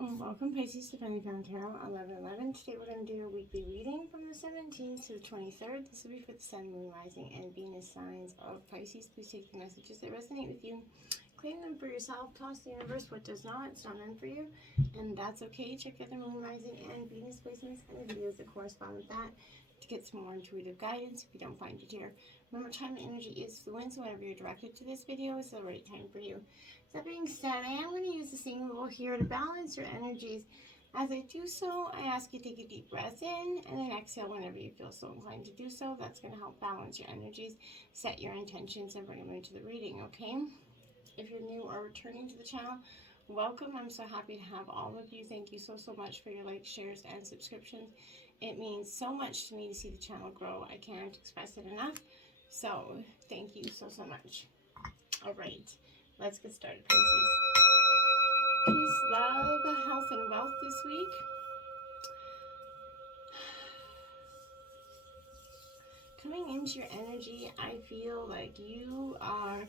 Welcome Pisces to Penny Pound Tarot 1111. Today we're going to do a weekly reading from the 17th to the 23rd. This will be for the Sun, Moon, Rising, and Venus signs of Pisces. Please take the messages that resonate with you, claim them for yourself, toss the universe what does not. It's not meant for you, and that's okay. Check out the Moon, Rising, and Venus placements and the videos that correspond with that to get some more intuitive guidance if you don't find it here. Remember, time and energy is fluent, so whenever you're directed to this video, it's the right time for you. That being said, I am going to use the singing bowl here to balance your energies. As I do so, I ask you to take a deep breath in and then exhale whenever you feel so inclined to do so. That's going to help balance your energies, set your intentions, and bring them into the reading, okay? If you're new or returning to the channel, welcome. I'm so happy to have all of you. Thank you so much for your likes, shares, and subscriptions. It means so much to me to see the channel grow. I can't express it enough. So thank you so much. All right. Let's get started, Pisces. Peace, love, health, and wealth this week. Coming into your energy, I feel like you are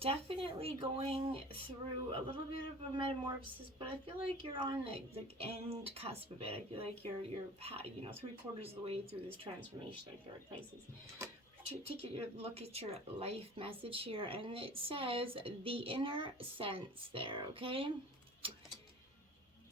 definitely going through a little bit of a metamorphosis, but I feel like you're on the end cusp of it. I feel like you're 3/4 of the way through this transformation. I feel like, Pisces. Take a look at your life message here, and it says the inner sense there, okay?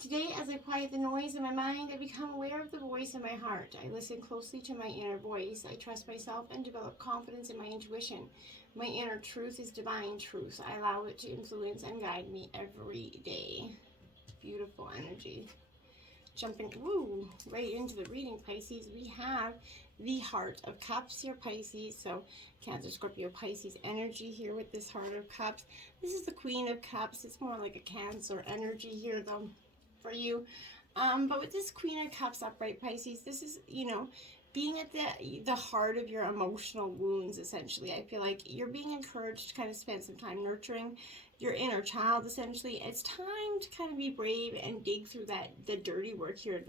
Today, as I quiet the noise in my mind, I become aware of the voice in my heart. I listen closely to my inner voice. I trust myself and develop confidence in my intuition. My inner truth is divine truth. I allow it to influence and guide me every day. Beautiful energy. Jumping right into the reading, Pisces, we have the Heart of Cups here, Pisces. So Cancer, Scorpio, Pisces energy here with this Heart of Cups. This is the Queen of Cups. It's more like a Cancer energy here, though, for you. But with this Queen of Cups upright, Pisces, this is, being at the heart of your emotional wounds, essentially. I feel like you're being encouraged to kind of spend some time nurturing your inner child, essentially. It's time to kind of be brave and dig through the dirty work here,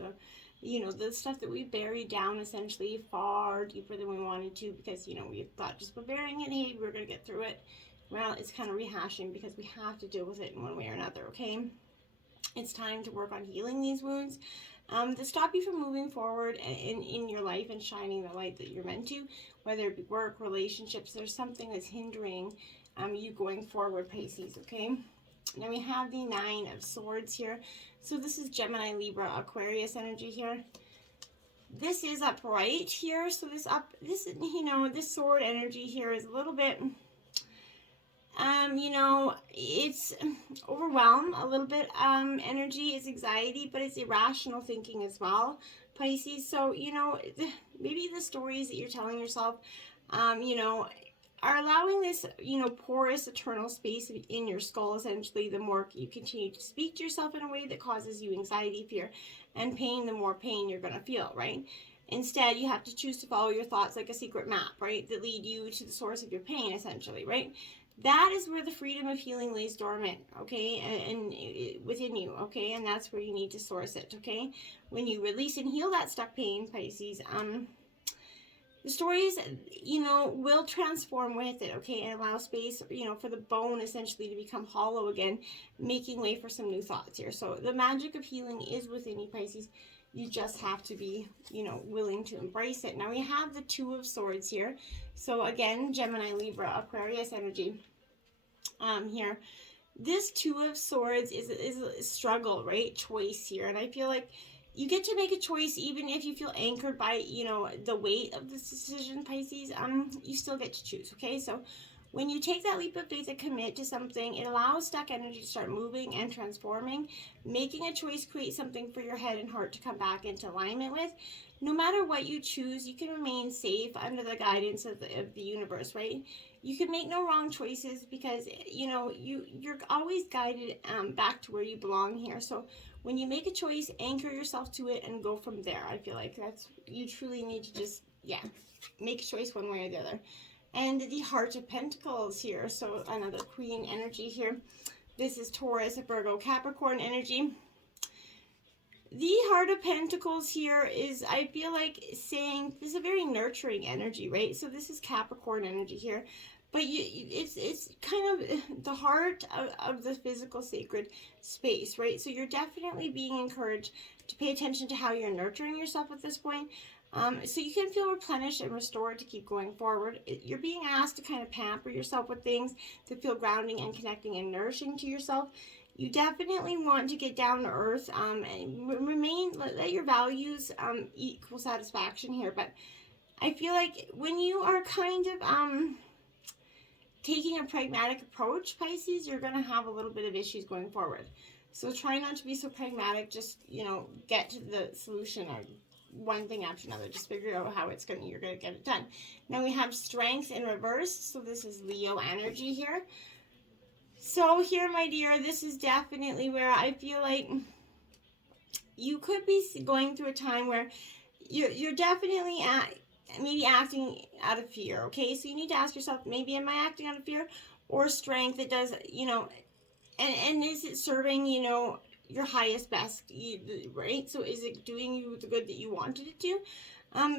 the stuff that we buried down essentially far deeper than we wanted to, because we thought just by burying it, hey, we're gonna get through it. Well, it's kind of rehashing because we have to deal with it in one way or another, okay? It's time to work on healing these wounds to stop you from moving forward in your life and shining the light that you're meant to, whether it be work, relationships. There's something that's hindering you going forward, Pisces, okay? Now we have the Nine of Swords here. So this is Gemini, Libra, Aquarius energy here. This is upright here. So this sword energy here is a little bit, it's overwhelmed a little bit. Energy is anxiety, but it's irrational thinking as well, Pisces. So, maybe the stories that you're telling yourself, are allowing this, porous eternal space in your skull, essentially. The more you continue to speak to yourself in a way that causes you anxiety, fear, and pain, the more pain you're going to feel, right? Instead, you have to choose to follow your thoughts like a secret map, right? That lead you to the source of your pain, essentially, right? That is where the freedom of healing lays dormant, okay? And within you, okay? And that's where you need to source it, okay? When you release and heal that stuck pain, Pisces, the stories, will transform with it, okay, and allow space, for the bone essentially to become hollow again, making way for some new thoughts here. So the magic of healing is within you, Pisces. You just have to be, willing to embrace it. Now we have the Two of Swords here. So again, Gemini, Libra, Aquarius energy here. This Two of Swords is a struggle, right? Choice here. And I feel like you get to make a choice even if you feel anchored by, the weight of this decision, Pisces. You still get to choose, okay? So when you take that leap of faith and commit to something, it allows stuck energy to start moving and transforming. Making a choice creates something for your head and heart to come back into alignment with. No matter what you choose, you can remain safe under the guidance of the universe, right? You can make no wrong choices because, you're always guided back to where you belong here. So when you make a choice, anchor yourself to it and go from there. I feel like you truly need to just, make a choice one way or the other. And the Heart of Pentacles here. So another Queen energy here. This is Taurus, Virgo, Capricorn energy. The Heart of Pentacles here is, I feel like, saying this is a very nurturing energy, right? So this is Capricorn energy here. but it's kind of the heart of the physical sacred space, right? So you're definitely being encouraged to pay attention to how you're nurturing yourself at this point. So you can feel replenished and restored to keep going forward. You're being asked to kind of pamper yourself with things to feel grounding and connecting and nourishing to yourself. You definitely want to get down to earth and let your values equal satisfaction here. But I feel like when you are kind of taking a pragmatic approach, Pisces, you're going to have a little bit of issues going forward. So try not to be so pragmatic. Just, get to the solution or one thing after another. Just figure out how you're going to get it done. Now we have strength in reverse. So this is Leo energy here. So here, my dear, this is definitely where I feel like you could be going through a time where you're definitely maybe acting out of fear, okay? So you need to ask yourself, maybe am I acting out of fear or strength that does, and is it serving, your highest best, right? So is it doing you the good that you wanted it to?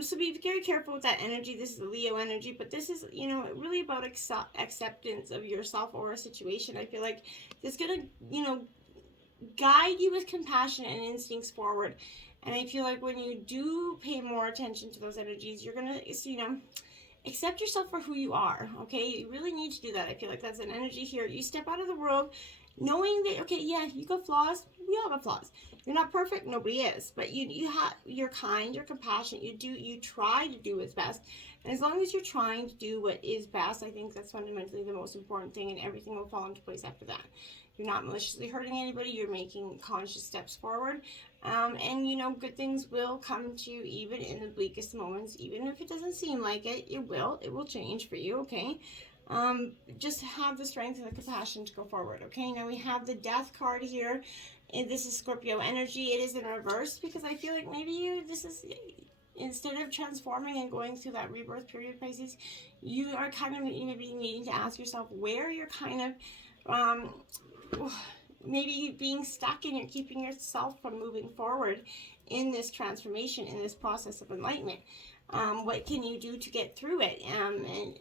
So be very careful with that energy. This is the Leo energy, but this is, really about acceptance of yourself or a situation. I feel like it's going to, guide you with compassion and instincts forward. And I feel like when you do pay more attention to those energies, you're going to, accept yourself for who you are, okay? You really need to do that. I feel like that's an energy here. You step out of the world knowing that, okay, yeah, you got flaws. We all got flaws. You're not perfect. Nobody is. But you're kind, you're compassionate. You try to do what's best. And as long as you're trying to do what is best, I think that's fundamentally the most important thing, and everything will fall into place after that. You're not maliciously hurting anybody. You're making conscious steps forward. And, good things will come to you even in the bleakest moments. Even if it doesn't seem like it, it will. It will change for you, okay? Just have the strength and the compassion to go forward, okay? Now we have the Death card here. And this is Scorpio energy. It is in reverse because I feel like maybe instead of transforming and going through that rebirth period, Pisces, you are kind of maybe needing to ask yourself where you're kind of maybe being stuck and you're keeping yourself from moving forward in this transformation, in this process of enlightenment. What can you do to get through it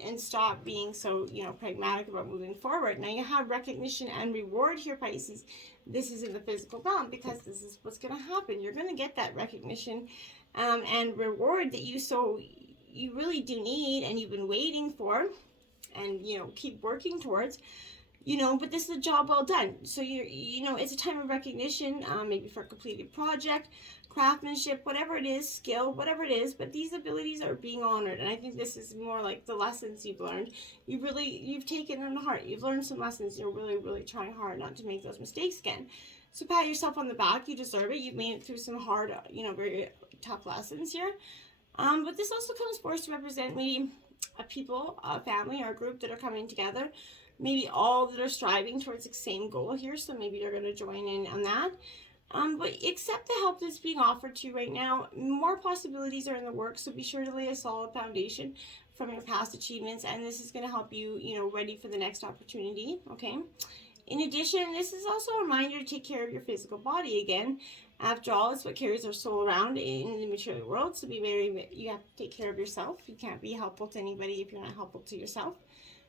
and stop being so, pragmatic about moving forward? Now you have recognition and reward here, Pisces. This is in the physical realm because this is what's going to happen. You're going to get that recognition and reward that you really do need and you've been waiting for and, keep working towards. But this is a job well done. So it's a time of recognition, maybe for a completed project, craftsmanship, whatever it is, skill, whatever it is, but these abilities are being honored. And I think this is more like the lessons you've learned. You've taken them to heart. You've learned some lessons. You're really, really trying hard not to make those mistakes again. So pat yourself on the back. You deserve it. You've made it through some hard, very tough lessons here. But this also comes forth to represent maybe a people, a family, or a group that are coming together. Maybe all that are striving towards the same goal here, so maybe they're going to join in on that. But accept the help that's being offered to you right now. More possibilities are in the works, so be sure to lay a solid foundation from your past achievements, and this is going to help you, ready for the next opportunity, okay? In addition, this is also a reminder to take care of your physical body again. After all, it's what carries our soul around in the material world, so you have to take care of yourself. You can't be helpful to anybody if you're not helpful to yourself.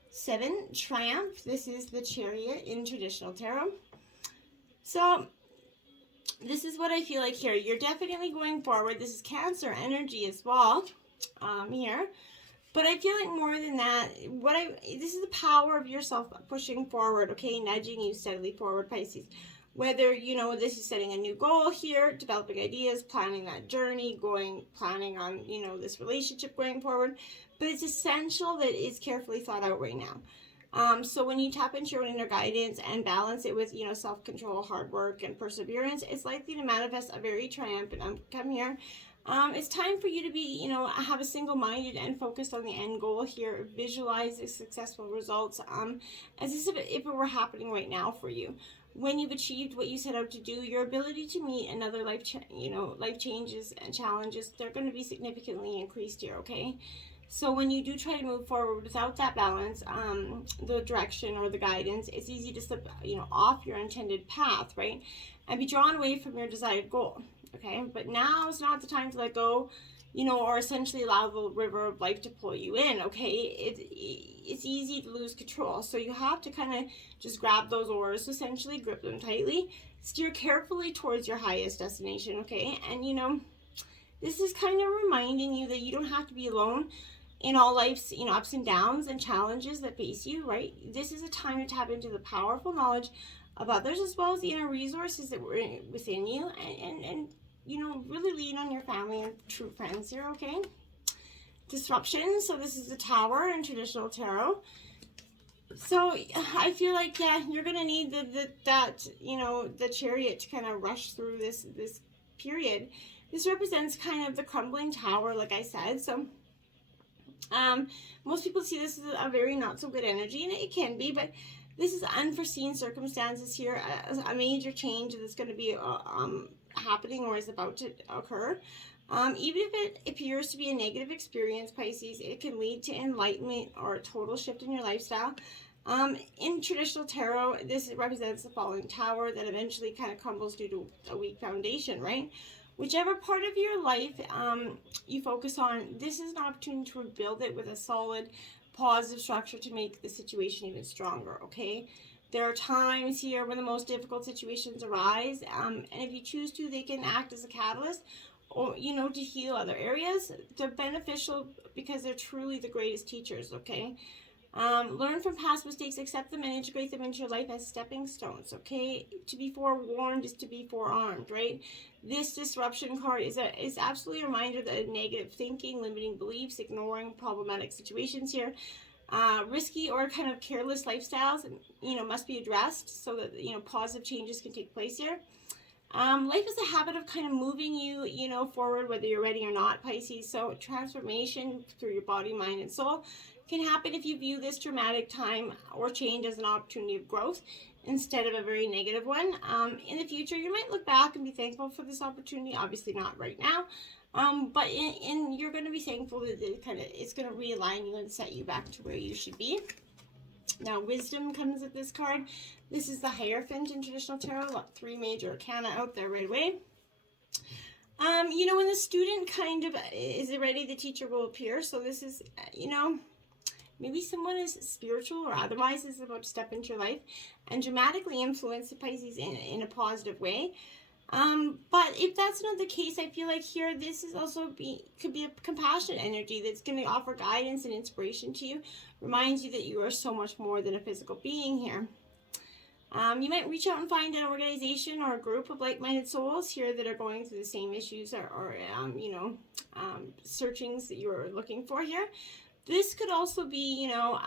7, Triumph. This is the Chariot in traditional tarot. So this is what I feel like here. You're definitely going forward. This is Cancer energy as well here. But I feel like more than that, this is the power of yourself pushing forward, okay? Nudging you steadily forward, Pisces. Whether, this is setting a new goal here, developing ideas, planning that journey, planning on, this relationship going forward. But it's essential that it's carefully thought out right now. So when you tap into your own inner guidance and balance it with, self-control, hard work, and perseverance, it's likely to manifest a very triumphant outcome here. It's time for you to be, have a single-minded and focused on the end goal here. Visualize the successful results as if it were happening right now for you. When you've achieved what you set out to do, your ability to meet another life changes and challenges, they're going to be significantly increased here, okay? So when you do try to move forward without that balance, the direction or the guidance, it's easy to slip, off your intended path, right? And be drawn away from your desired goal, okay? But now is not the time to let go, you know, or essentially allow the river of life to pull you in, okay? It's easy to lose control. So you have to kind of just grab those oars, essentially grip them tightly, steer carefully towards your highest destination, okay? And, you know, this is kind of reminding you that you don't have to be alone in all life's, you know, ups and downs and challenges that face you, right? This is a time to tap into the powerful knowledge of others, as well as the inner resources that were within you, and you know, really lean on your family and true friends here, okay? Disruption. So this is the Tower in traditional tarot. So I feel like, yeah, you're gonna need that you know, the Chariot to kind of rush through this period. This represents kind of the crumbling tower, like I said. So most people see this as a very not so good energy, and it can be, but this is unforeseen circumstances here, a major change that's going to be happening or is about to occur. Even if it appears to be a negative experience, Pisces, it can lead to enlightenment or a total shift in your lifestyle. In traditional tarot, this represents the falling tower that eventually kind of crumbles due to a weak foundation, right? Whichever part of your life you focus on, this is an opportunity to rebuild it with a solid, positive structure to make the situation even stronger, okay? There are times here when the most difficult situations arise, and if you choose to, they can act as a catalyst, or, you know, to heal other areas. They're beneficial because they're truly the greatest teachers, okay? Learn from past mistakes, accept them, and integrate them into your life as stepping stones, okay? To be forewarned is to be forearmed, right? This disruption card is absolutely a reminder that negative thinking, limiting beliefs, ignoring problematic situations here, risky or kind of careless lifestyles, you know, must be addressed so that, you know, positive changes can take place here. Life is a habit of kind of moving you, you know, forward, whether you're ready or not, Pisces. So transformation through your body, mind, and soul can happen if you view this dramatic time or change as an opportunity of growth instead of a very negative one. In the future, you might look back and be thankful for this opportunity. Obviously not right now, but you're going to be thankful that it's going to realign you and set you back to where you should be. Now, wisdom comes with this card. This is the Hierophant in traditional tarot. 3 major arcana out there right away. You know, when the student kind of is ready, the teacher will appear. So this is, you know, maybe someone is spiritual or otherwise is about to step into your life and dramatically influence the Pisces in a positive way. But if that's not the case, I feel like here this is also could be a compassionate energy that's going to offer guidance and inspiration to you, reminds you that you are so much more than a physical being here. You might reach out and find an organization or a group of like-minded souls here that are going through the same issues or you know, searchings that you're looking for here. This could also be, you know,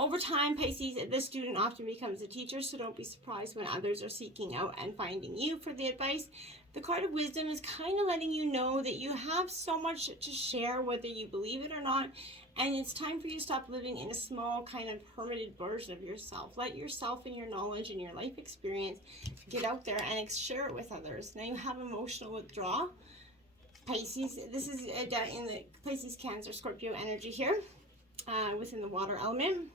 over time, Pisces, the student often becomes a teacher, so don't be surprised when others are seeking out and finding you for the advice. The card of wisdom is kind of letting you know that you have so much to share, whether you believe it or not, and it's time for you to stop living in a small kind of hermited version of yourself. Let yourself and your knowledge and your life experience get out there and share it with others. Now you have emotional withdrawal. Pisces, this is in the Pisces, Cancer, Scorpio energy here, within the water element.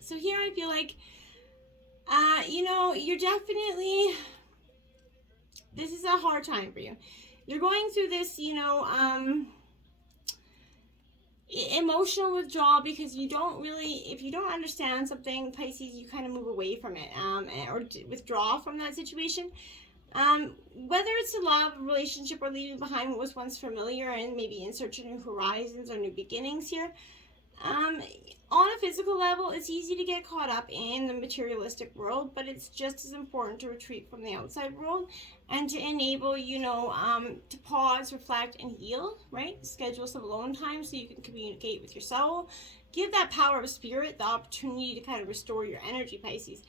So here I feel like, you know, you're definitely, this is a hard time for you. You're going through this, you know, emotional withdrawal because you don't really, if you don't understand something, Pisces, you kind of move away from it, or withdraw from that situation. Whether it's a love relationship or leaving behind what was once familiar and maybe in search of new horizons or new beginnings here. On a physical level, it's easy to get caught up in the materialistic world, but it's just as important to retreat from the outside world and to enable, you know, to pause, reflect, and heal, right? Schedule some alone time so you can communicate with your soul. Give that power of spirit the opportunity to kind of restore your energy, Pisces.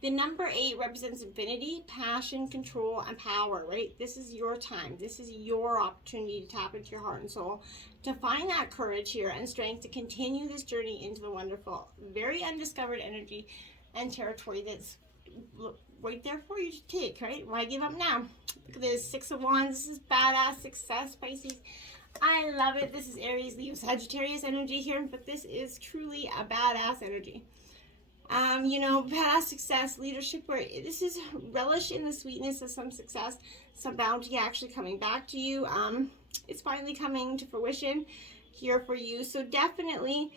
The number 8 represents infinity, passion, control, and power, right? This is your time. This is your opportunity to tap into your heart and soul, to find that courage here and strength to continue this journey into the wonderful, very undiscovered energy and territory that's right there for you to take, right? Why give up now? Look at this, 6 of Wands. This is badass success, Pisces. I love it. This is Aries, Leo, Sagittarius energy here, but this is truly a badass energy. You know, past success, leadership, where this is relish in the sweetness of some success, some bounty actually coming back to you. It's finally coming to fruition here for you. So definitely,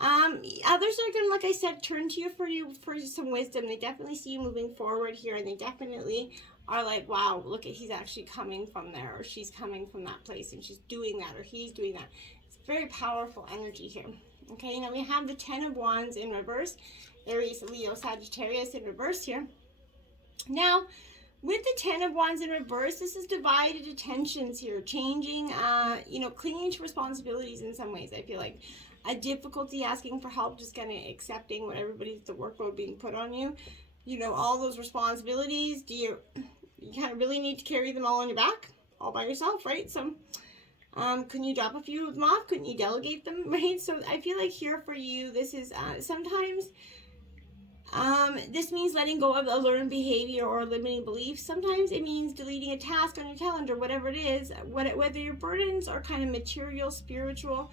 others are going to, like I said, turn to you for some wisdom. They definitely see you moving forward here, and they definitely are like, wow, look at, he's actually coming from there, or she's coming from that place, and she's doing that, or he's doing that. It's very powerful energy here. Okay, now we have the Ten of Wands in reverse. Aries, Leo, Sagittarius in reverse here. Now, with the Ten of Wands in reverse, this is divided attentions here, changing, you know, clinging to responsibilities in some ways. I feel like a difficulty asking for help, just kind of accepting what everybody's, the workload being put on you. You know, all those responsibilities, you kind of really need to carry them all on your back, all by yourself, right? So, couldn't you drop a few of them off? Couldn't you delegate them, right? So I feel like here for you, this is sometimes this means letting go of a learned behavior or limiting beliefs. Sometimes it means deleting a task on your calendar, whatever it is, whether your burdens are kind of material, spiritual,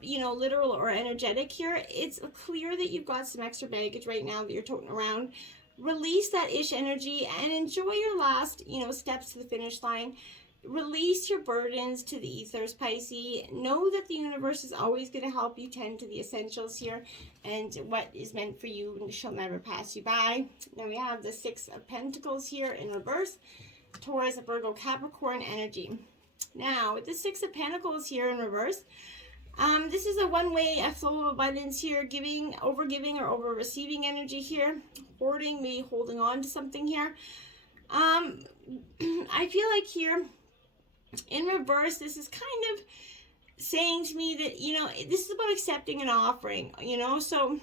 you know, literal or energetic here. It's clear that you've got some extra baggage right now that you're toting around. Release that ish energy and enjoy your last, you know, steps to the finish line. Release your burdens to the ethers, Pisces. Know that the universe is always going to help you tend to the essentials here, and what is meant for you shall never pass you by. Now we have the Six of Pentacles here in reverse. Taurus, Virgo, Capricorn energy. Now with the Six of Pentacles here in reverse, this is a one-way flow of abundance here, giving, over giving, or over receiving energy here, hoarding, maybe holding on to something here. I feel like here in reverse, this is kind of saying to me that, you know, this is about accepting and offering, you know, so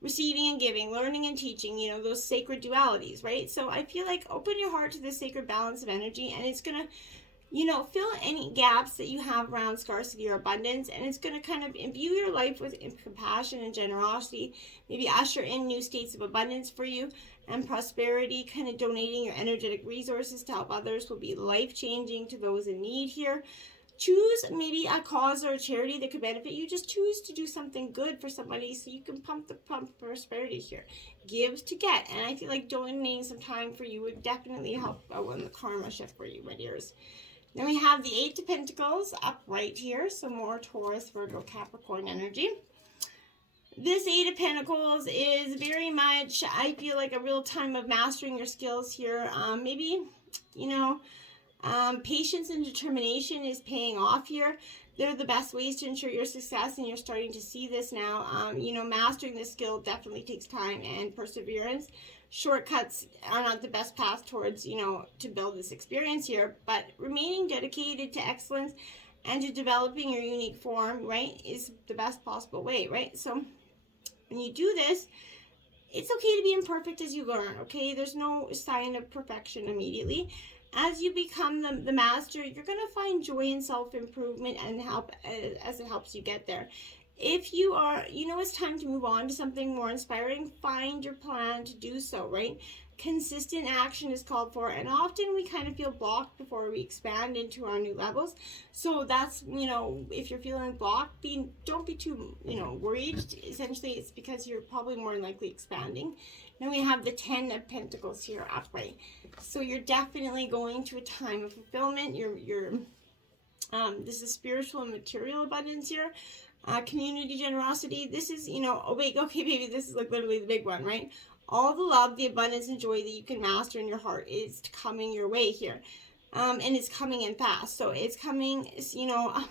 receiving and giving, learning and teaching, you know, those sacred dualities, right? So I feel like open your heart to this sacred balance of energy, and it's going to, you know, fill any gaps that you have around scarcity or abundance, and it's going to kind of imbue your life with compassion and generosity, maybe usher in new states of abundance for you and prosperity. Kind of donating your energetic resources to help others will be life-changing to those in need here. Choose maybe a cause or a charity that could benefit you. Just choose to do something good for somebody so you can pump prosperity here. Give to get, and I feel like donating some time for you would definitely help when the karma shift for you, my dears. Then we have the Eight of Pentacles up right here, so more Taurus, Virgo, Capricorn energy. This Eight of Pentacles is very much, I feel like, a real time of mastering your skills here. Maybe, you know, patience and determination is paying off here. They're the best ways to ensure your success, and you're starting to see this now. You know, mastering this skill definitely takes time and perseverance. Shortcuts are not the best path towards, you know, to build this experience here, but remaining dedicated to excellence and to developing your unique form, right, is the best possible way, right? So when you do this, it's okay to be imperfect as you learn, okay? There's no sign of perfection immediately. As you become the master, you're going to find joy in self-improvement and help as it helps you get there. If you are, you know, it's time to move on to something more inspiring, find your plan to do so, right? Consistent action is called for, and often we kind of feel blocked before we expand into our new levels. So that's, you know, if you're feeling blocked, don't be too, you know, worried. Essentially, it's because you're probably more than likely expanding. Then we have the Ten of Pentacles here upright. So you're definitely going to a time of fulfillment. This is spiritual and material abundance here. Community generosity. This is, you know, oh wait, okay, baby, this is like literally the big one, right? All the love, the abundance, and joy that you can master in your heart is coming your way here. And it's coming in fast. So it's coming, you know,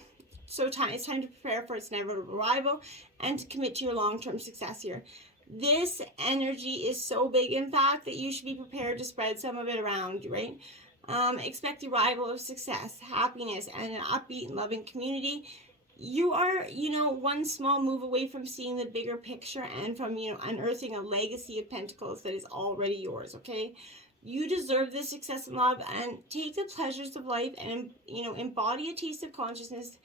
it's time to prepare for its inevitable arrival and to commit to your long-term success here. This energy is so big, in fact, that you should be prepared to spread some of it around you, right? Expect the arrival of success, happiness, and an upbeat and loving community. You are, you know, one small move away from seeing the bigger picture and from, you know, unearthing a legacy of pentacles that is already yours, okay? You deserve this success and love, and take the pleasures of life and, you know, embody a taste of consciousness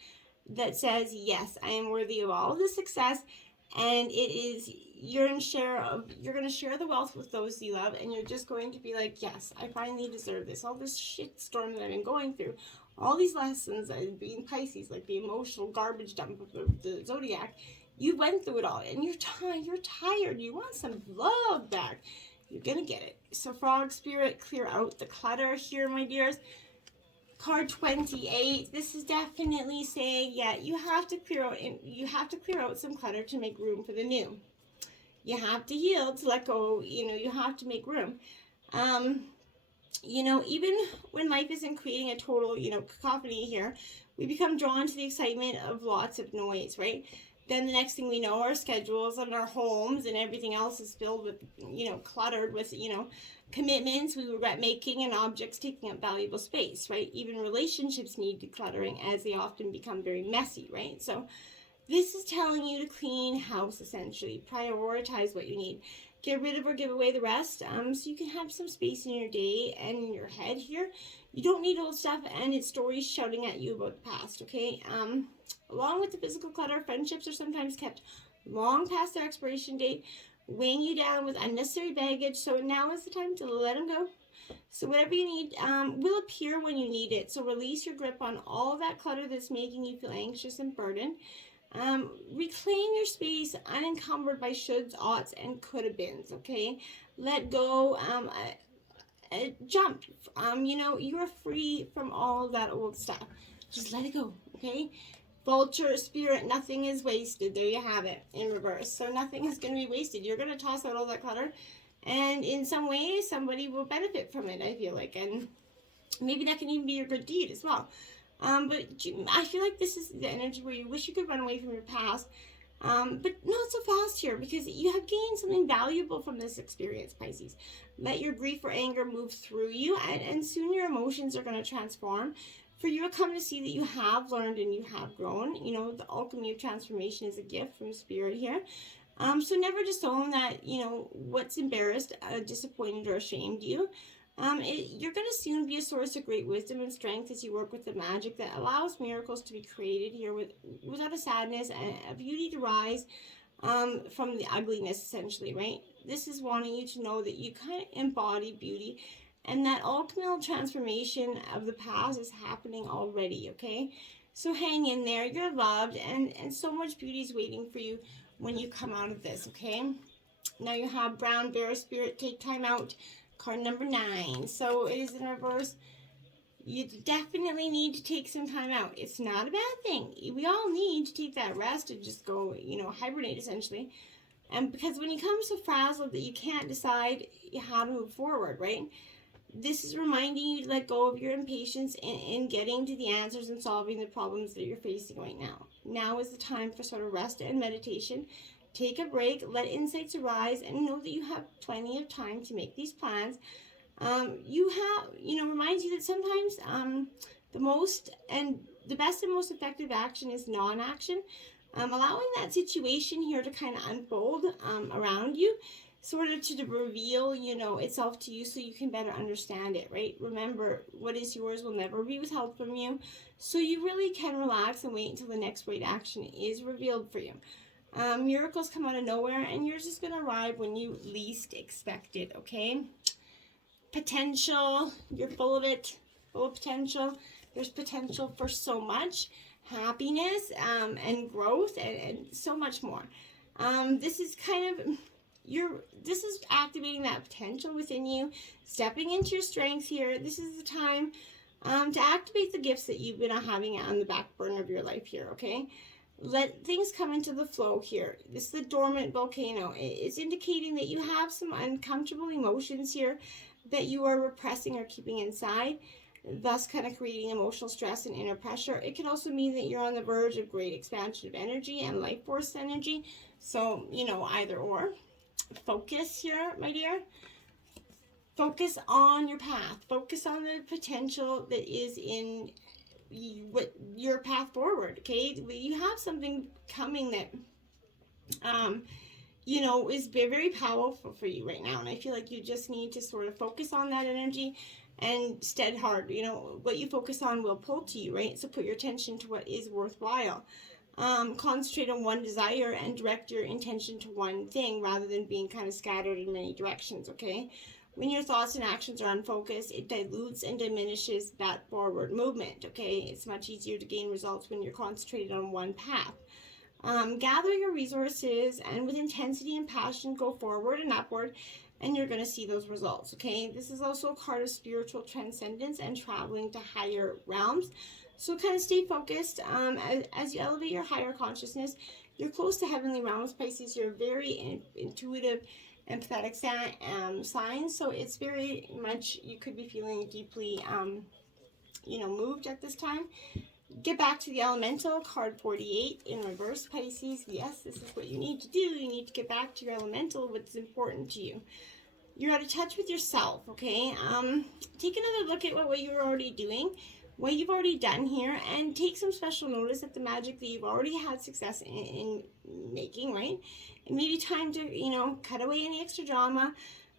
that says, yes, I am worthy of all of this success, and it is, you're going to share the wealth with those you love, and you're just going to be like, yes, I finally deserve this. All this shit storm that I've been going through, all these lessons, being Pisces, like the emotional garbage dump of the zodiac, You went through it all, and you're tired. You want some love back. You're going to get it. So Frog Spirit, clear out the clutter here, my dears. Card 28. This is definitely saying, yeah, you have to clear out some clutter to make room for the new. You have to heal to let go. You have to make room. Even when life isn't creating a total, cacophony here, we become drawn to the excitement of lots of noise, right? Then the next thing we know, our schedules and our homes and everything else is filled with, cluttered with, commitments we regret making and objects taking up valuable space, right? Even relationships need decluttering as they often become very messy, right? So this is telling you to clean house, essentially. Prioritize what you need. Get rid of or give away the rest, so you can have some space in your day and in your head here. You don't need old stuff and its stories shouting at you about the past, okay? Along with the physical clutter, friendships are sometimes kept long past their expiration date, weighing you down with unnecessary baggage, so now is the time to let them go. So whatever you need will appear when you need it, so release your grip on all that clutter that's making you feel anxious and burdened. Reclaim your space unencumbered by shoulds, oughts, and coulda beens, okay? Let go, jump. You are free from all that old stuff. Just let it go, okay? Vulture Spirit, nothing is wasted. There you have it in reverse. So nothing is going to be wasted. You're going to toss out all that clutter, and in some way, somebody will benefit from it, I feel like. And maybe that can even be your good deed as well. But I feel like this is the energy where you wish you could run away from your past, but not so fast here, because you have gained something valuable from this experience, Pisces. Let your grief or anger move through you, and soon your emotions are going to transform. For you to come to see that you have learned and you have grown. The alchemy of transformation is a gift from Spirit here. So never disown that, what's embarrassed, disappointed, or ashamed you. You're going to soon be a source of great wisdom and strength as you work with the magic that allows miracles to be created here without a sadness and a beauty to rise from the ugliness, essentially, right? This is wanting you to know that you kind of embody beauty, and that ultimate transformation of the past is happening already, okay? So hang in there. You're loved, and so much beauty is waiting for you when you come out of this, okay? Now you have Brown Bear Spirit, take time out. Card number 9. So it is in reverse. You definitely need to take some time out. It's not a bad thing. We all need to take that rest and just go, hibernate, essentially. And because when you come so frazzled that you can't decide how to move forward, right? This is reminding you to let go of your impatience in getting to the answers and solving the problems that you're facing right now. Now is the time for sort of rest and meditation. Take a break, let insights arise, and know that you have plenty of time to make these plans. Reminds you that sometimes the best and most effective action is non-action. Allowing that situation here to kind of unfold around you, sort of to reveal, itself to you so you can better understand it, right? Remember, what is yours will never be withheld from you. So you really can relax and wait until the next right action is revealed for you. Miracles come out of nowhere, and yours is going to arrive when you least expect it, okay? Potential, you're full of it, full of potential. There's potential for so much happiness and growth and so much more. This is activating that potential within you, stepping into your strength here. This is the time to activate the gifts that you've been having on the back burner of your life here, okay? Let things come into the flow here. This is the dormant volcano. It's indicating that you have some uncomfortable emotions here that you are repressing or keeping inside, thus kind of creating emotional stress and inner pressure. It can also mean that you're on the verge of great expansion of energy and life force energy. So, either or. Focus here, my dear. Focus on your path. Focus on the potential that is in your path forward, okay? You have something coming that is very powerful for you right now, and I feel like you just need to sort of focus on that energy and stead hard. What you focus on will pull to you, right? So put your attention to what is worthwhile. Concentrate on one desire and direct your intention to one thing rather than being kind of scattered in many directions, okay? When your thoughts and actions are unfocused, it dilutes and diminishes that forward movement, okay? It's much easier to gain results when you're concentrated on one path. Gather your resources and with intensity and passion, go forward and upward, and you're going to see those results, okay? This is also a card of spiritual transcendence and traveling to higher realms. So kind of stay focused as you elevate your higher consciousness. You're close to heavenly realms, Pisces. You're very intuitive, empathetic signs. So it's very much, you could be feeling deeply, moved at this time. Get back to the elemental, card 48 in reverse, Pisces. Yes, this is what you need to do. You need to get back to your elemental, what's important to you. You're out of touch with yourself, okay? Take another look at what you're already doing, what you've already done here, and take some special notice at the magic that you've already had success in making, right? And maybe time to, cut away any extra drama,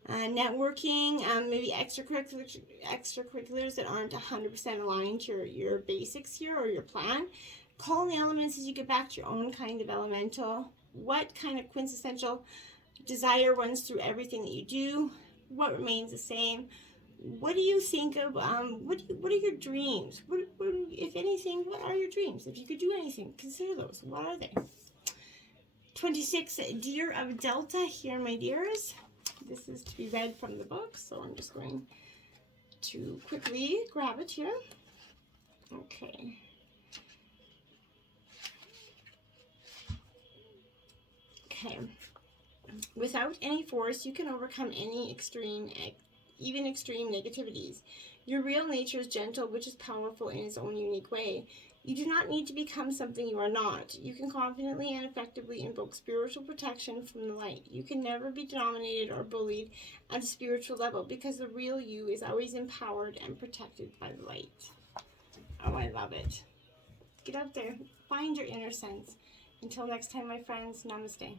networking, maybe extracurriculars that aren't 100% aligned to your basics here or your plan. Call on the elements as you get back to your own kind of elemental. What kind of quintessential desire runs through everything that you do? What remains the same? What do you think of, what are your dreams? What, if anything, what are your dreams? If you could do anything, consider those. What are they? 26, Deer of Delta here, my dears. This is to be read from the book, so I'm just going to quickly grab it here. Okay. Okay. Without any force, you can overcome any extreme, even extreme negativities. Your real nature is gentle, which is powerful in its own unique way. You do not need to become something you are not. You can confidently and effectively invoke spiritual protection from the light. You can never be dominated or bullied at a spiritual level because the real you is always empowered and protected by the light. Oh, I love it. Get out there. Find your inner sense. Until next time, my friends, namaste.